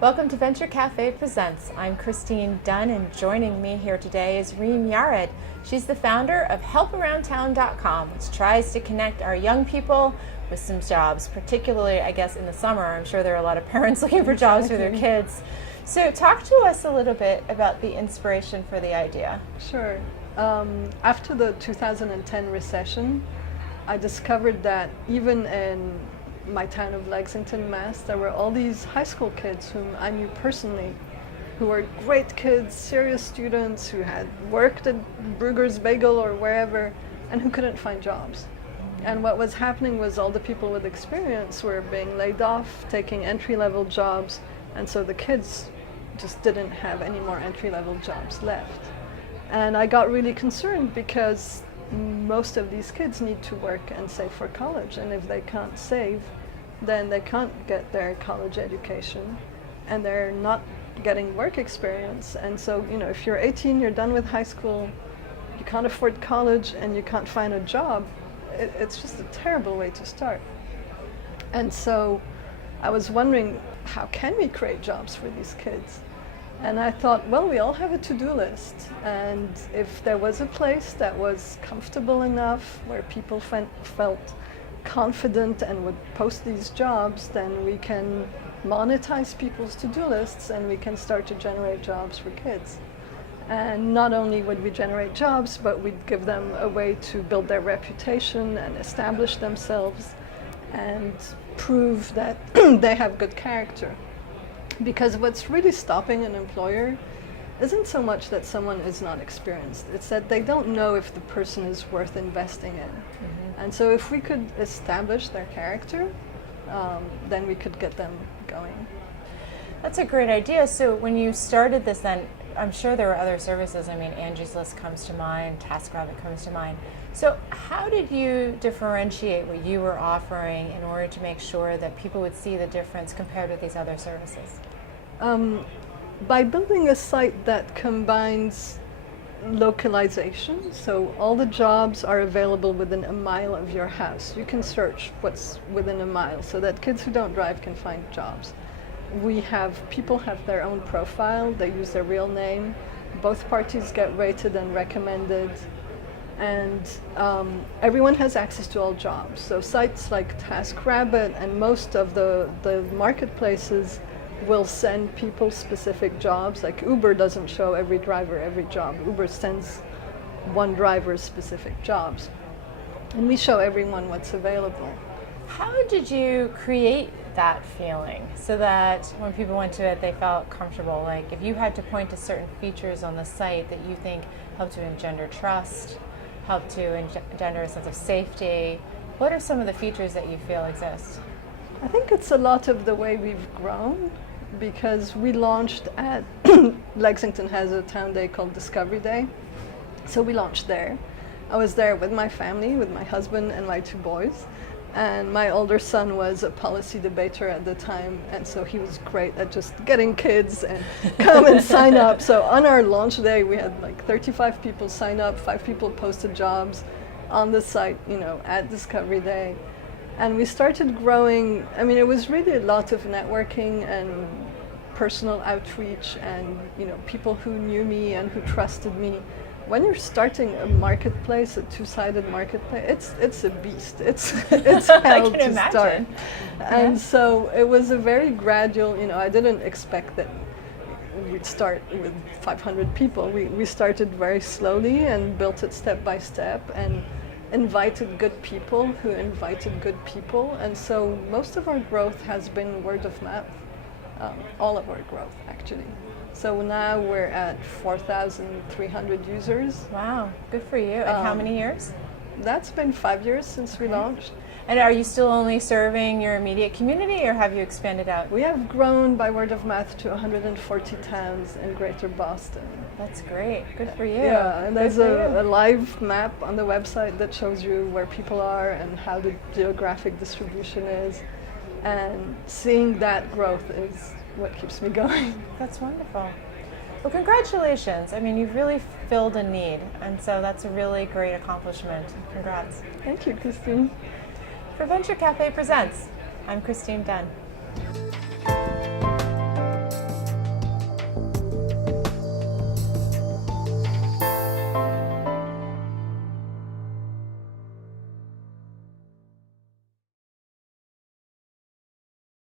Welcome to Venture Cafe Presents. I'm Christine Dunn, and joining me here today is Reem Yared. She's the founder of HelpAroundTown.com, which tries to connect our young people with some jobs, particularly, I guess, in the summer. I'm sure there are a lot of parents looking for jobs for their kids. So talk to us a little bit about the inspiration for the idea. Sure. After the 2010 recession, I discovered that even in my town of Lexington, Mass, there were all these high school kids whom I knew personally, who were great kids, serious students, who had worked at Brugger's Bagel or wherever, and who couldn't find jobs. And what was happening was all the people with experience were being laid off, taking entry-level jobs, and so the kids just didn't have any more entry-level jobs left. And I got really concerned because most of these kids need to work and save for college, and if they can't save, then they can't get their college education, and they're not getting work experience. And so, if you're 18, you're done with high school, you can't afford college, and you can't find a job, it's just a terrible way to start. And so I was wondering, how can we create jobs for these kids? And I thought, well, we all have a to-do list, and if there was a place that was comfortable enough where people felt confident and would post these jobs, then we can monetize people's to-do lists and we can start to generate jobs for kids. And not only would we generate jobs, but we'd give them a way to build their reputation and establish themselves and prove that they have good character. Because what's really stopping an employer isn't so much that someone is not experienced, it's that they don't know if the person is worth investing in. Mm-hmm. And so if we could establish their character, then we could get them going. That's a great idea. So when you started this then, I'm sure there were other services. I mean, Angie's List comes to mind, TaskRabbit comes to mind. So how did you differentiate what you were offering in order to make sure that people would see the difference compared with these other services? By building a site that combines localization, so all the jobs are available within a mile of your house. You can search what's within a mile so that kids who don't drive can find jobs. People have their own profile, they use their real name, both parties get rated and recommended, and everyone has access to all jobs. So sites like TaskRabbit and most of the marketplaces will send people specific jobs. Like Uber doesn't show every driver every job. Uber sends one driver specific jobs. And we show everyone what's available. How did you create that feeling so that when people went to it, they felt comfortable? Like if you had to point to certain features on the site that you think help to engender trust, help to engender a sense of safety, what are some of the features that you feel exist? I think it's a lot of the way we've grown, because we launched at Lexington has a town day called Discovery Day. So we launched there. I was there with my family, with my husband and my two boys. And my older son was a policy debater at the time, and so he was great at just getting kids and come and sign up. So on our launch day, we had like 35 people sign up, 5 people posted jobs on the site, at Discovery Day. And we started growing. I mean, it was really a lot of networking and personal outreach and, people who knew me and who trusted me. When you're starting a marketplace, a two-sided marketplace, it's a beast. It's hell to start. And so it was a very gradual, I didn't expect that we'd start with 500 people. We started very slowly and built it step by step and invited good people who invited good people. And so most of our growth has been word of mouth, all of our growth actually. So now we're at 4,300 users. Wow, good for you. And how many years? That's been 5 years since we launched. And are you still only serving your immediate community, or have you expanded out? We have grown by word of mouth to 140 towns in Greater Boston. That's great. Good for you. Yeah, and there's a live map on the website that shows you where people are and how the geographic distribution is. And seeing that growth is what keeps me going. That's wonderful. Well, congratulations. I mean, you've really filled a need, and so that's a really great accomplishment. Congrats. Thank you, Christine. For Venture Cafe Presents, I'm Christine Dunn.